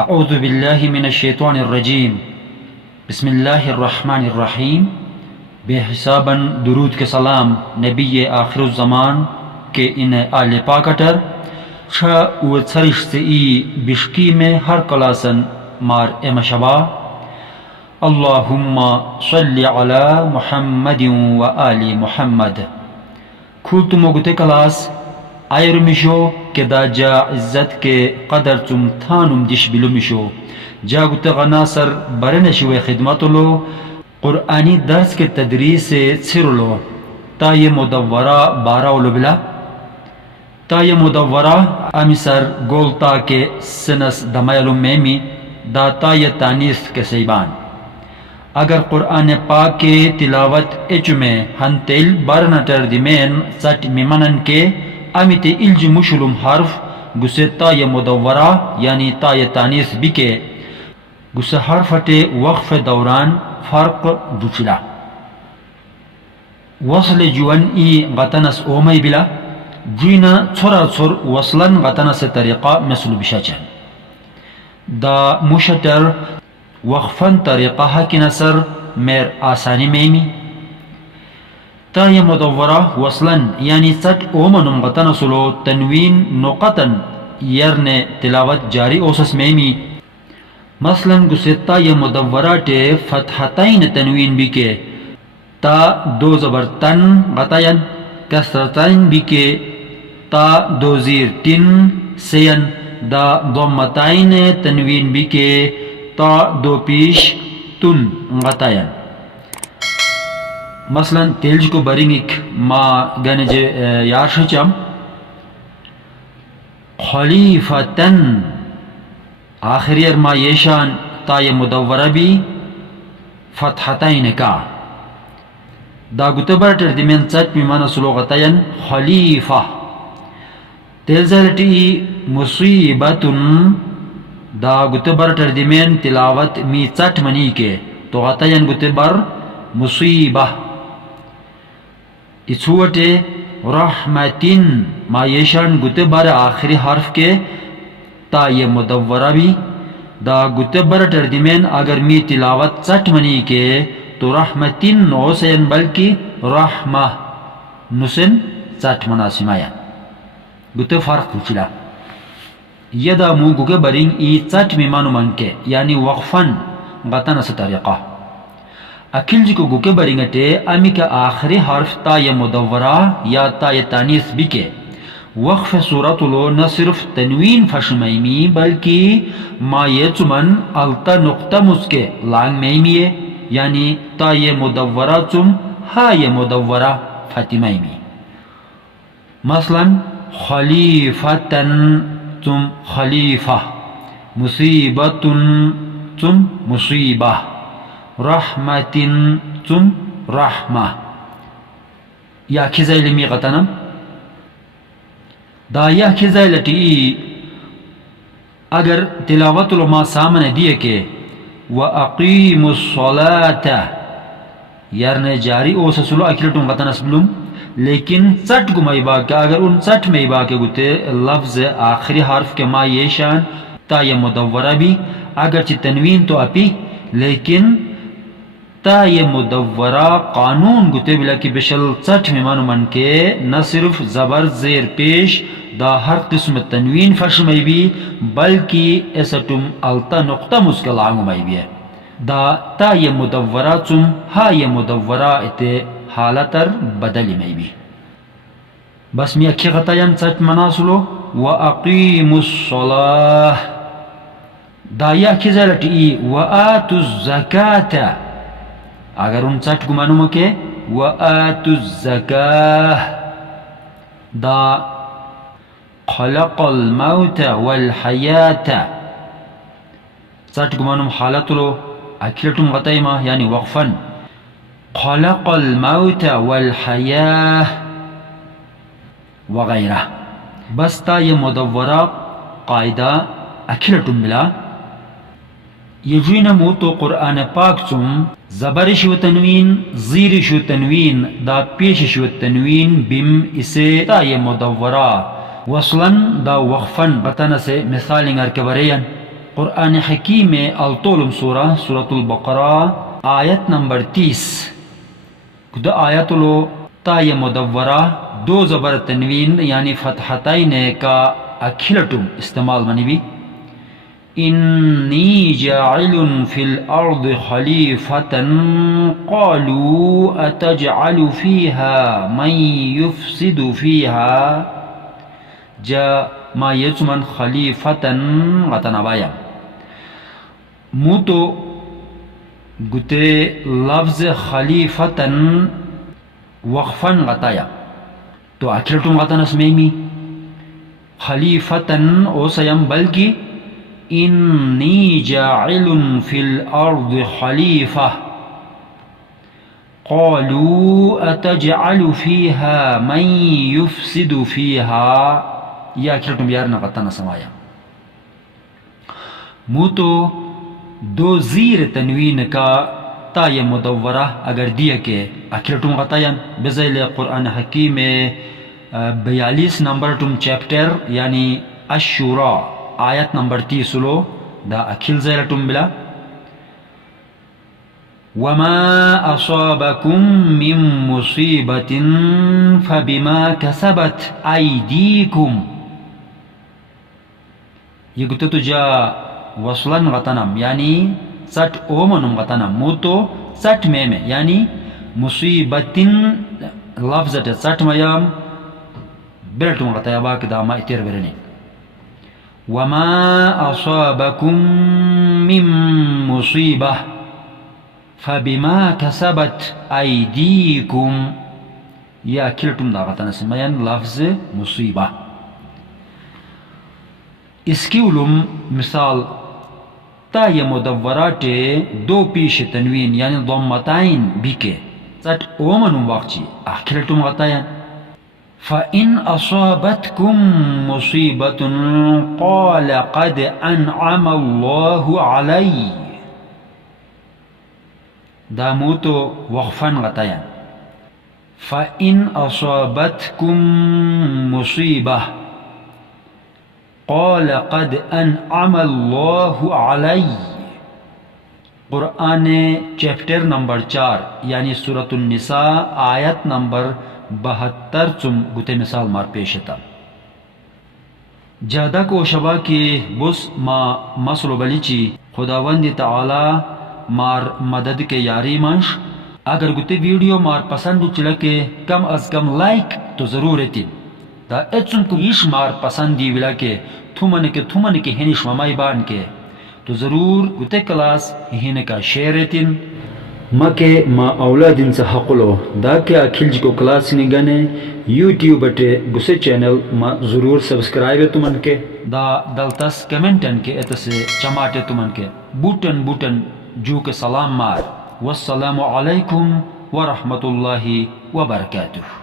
اعوذ باللہ من الشیطان الرجیم، بسم اللہ الرحمن الرحیم۔ بے حساباً درود کے سلام نبی آخر الزمان کے ان آل پاکٹر چھا و چھرش سے ای بشکی میں ہر کلاسن مار امشبا اللہم صلی علی محمد و آل محمد۔ کھولت مگتے کلاس آئر مشو کہ دا جا عزت کے قدر تم تھانم دش بلو مشو جا گت غناصر برنشو خدمت لو قرآنی درس کے تدریس سے چھر لو تا یہ مدورہ بارہ لو بلا تا یہ مدورہ امیسر گولتا کے سنس دمیلو میمی دا تا یہ تانیس کے سیبان۔ اگر قرآن پاک کے تلاوت اچ میں ہن تیل برنٹر دیمین سٹ میمنن کے امیت الج مشلم حرف گسے تا یہ مدورہ یعنی تا یہ تانیس بکے گسے حرف ٹے وقف دوران فرق دوچلا وصل جوان ای غتنس اومی بلا جینا چھرا چھر وصلن غتنس طریقہ مثل بشاچن دا مشتر وقفن طریقہ کی نصر میر آسانی میمی تا یہ مدورہ وصلن یعنی سٹ اومنم غتن سلو تنوین نقطن یرن تلاوت جاری اوسس میمی مثلا گستا یہ مدورہ ٹے فتحتین تنوین بھی کے تا دو زبر تن غتین کسرتین بھی کے تا دو زیر تن سین دا ضمتین تنوین بھی کے تا دو پیش تن غتین مثلا تیلج کو برینگک ما گنج یارشچم خلیفتن آخری ارما یشان تا یہ مدورہ بھی فتحتین کا دا گتبر تردمین چٹ میمان سلوغتین خلیفہ تیلزلٹی مصیبتن دا گتبر تردمین تلاوت می چٹ منی کے تو غتین گتبر مصیبہ اچھوٹے رحمتن ما یشان گتبر آخری حرف کے تا یہ مدورہ بھی دا گتبر تردمین اگر می تلاوت چٹ منی کے تو رحمتن نو سین بلکہ رحمہ نسن چٹ مناسمایا گت فرق پوچھلا یدا مو گوگے برین ای چٹ میمانو منکے یعنی وقفن غتن سے طریقہ اکل جی کو گوکے برینگٹے امی کا آخری حرف تا یہ مدورہ یا تا یہ تانیس بھی کے وقف صورت لو نہ صرف تنوین فشمیمی بلکہ ما یہ چمن التا نقطہ مسکے لانگ میمی یعنی تا یہ مدورہ چم ہا یہ مدورہ فاتمیمی مثلا خلیفتن چم خلیفہ مصیبتن چم مصیبہ رحمتن چم رحمہ یا کھزائی لمی غتنم دا یا کھزائی لٹی اگر تلاوت لما سامن دیئے کہ وَأَقِيمُ الصَّلَاةَ یارنے جاری او سسلو اکلٹوں غتنس بلوم لیکن چٹ گمائی باکے اگر ان چٹ میں باکے گتے لفظ آخری حرف کے ما یہ شان تا یہ مدورہ بھی اگرچہ تنوین تو اپی لیکن تا یہ مدورہ قانون گتے بلا کی بشل چٹ میں مانو من کے نہ صرف زبر زیر پیش دا ہر قسم تنوین فرش میں بھی بلکہ ایسا تم التا نقطہ مسکل آنگو میں بھی ہے دا تا یہ مدورہ چم ہا یہ مدورہ اتے حالتر بدلی میں بھی بس میں اکھی غطایان چٹ مناسلو وَأَقِيمُ الصَّلَاةِ دا یا اکھی زیلٹی وَآتُ الزَّكَاةَ اگر ان چٹ گمانو مکے وَآتُ الزَّكَاةَ دا خلق الموت والحیاة چٹ گمانو حالت لو اکلتم غطائمہ یعنی وقفن خلق الموت والحیاة وغیرہ بس تا یہ مدورہ قائدہ اکلتم بلا یجوین موتو قرآن پاک چم زبرش و تنوین زیرش و تنوین دا پیشش و تنوین بم اسے تا یہ مدورہ وصلاً دا وقفاً بطن سے مثالیں ارکبرین قرآن حکیم میں الطولم سورة البقرہ آیت نمبر 30 دا آیت لو تای مدورہ دو زبر تنوین یعنی فتحتین کا اکھلٹم استعمال منی بھی انی جاعل فی الارض خلیفتا قالوا اتجعل فیہا من یفسد فیہا جا ما یجمن خلیفتا غتنا بایا موتو گتے لفظ خلیفتا وقفا غتایا تو اکھلٹم غتنا سمیمی خلیفتا او سیم بلکی انی جاعل فی الارض خلیفہ قالوا اتجعل فیہا من یفسد فیہا یا اکھلٹم یارنا غتنا سمایا موتو دو زیر تنوین کا تا یہ مدورہ اگر دیا کہ اکھلٹم غتایا بزیل قرآن حکیم 42 نمبر تم چیپٹر یعنی الشورا آیت نمبر 30 لو دا اکھل زیلتم بلا وما اصابکم من مصیبت فبما کسبت ایدیکم یہ گتے تو جا وصلن غتنم یعنی سٹ اومنم غتنم موتو سٹ میں یعنی مصیبتن لفظت سٹ میام بلتم غتیا باک دا ما اتیر برنی وما اصابکم من مصیبہ فبما کسبت ایدیکم یا کلتم دا غتنا سمیان لفظ مصیبہ اس کی علم مثال تا یہ مدورات دو پیش تنوین یعنی ضمتائن بھی کے سٹ اومن واقعی اکھلتم غتایا فَإِنْ أَصَابَتْكُمْ مُصِيبَةٌ قَالَ قَدْ أَنْعَمَ اللَّهُ عَلَيَّ داموتو وقفاً غتایا فَإِنْ أَصَابَتْكُمْ مُصِيبَةٌ قَالَ قَدْ أَنْعَمَ اللَّهُ عَلَيَّ قرآن چیپٹر نمبر 4 یعنی سورة النساء آیت نمبر 72 چم گتے مثال مار پیشتا جادہ کو شبا کی بس ما مسلو بلیچی خداوند تعالی مار مدد کے یاری منش اگر گتے ویڈیو مار پسند چلکے کم از کم لائک تو ضرور ایتین دا اتسن کو ایش مار پسندی ولا کے تھومن کے ہنش ممائی بان کے تو ضرور گتے کلاس ہن کا شیئر ایتین مکے ما اولادین سے حقلو دا کیا کھلج کو کلاس نگانے یوٹیوب اٹے گسے چینل ما ضرور سبسکرائب تمن کے دا دلتس کمنٹن کے اتسے چماٹے تمن کے بوٹن جو کے سلام مار والسلام علیکم ورحمت اللہ وبرکاتہ.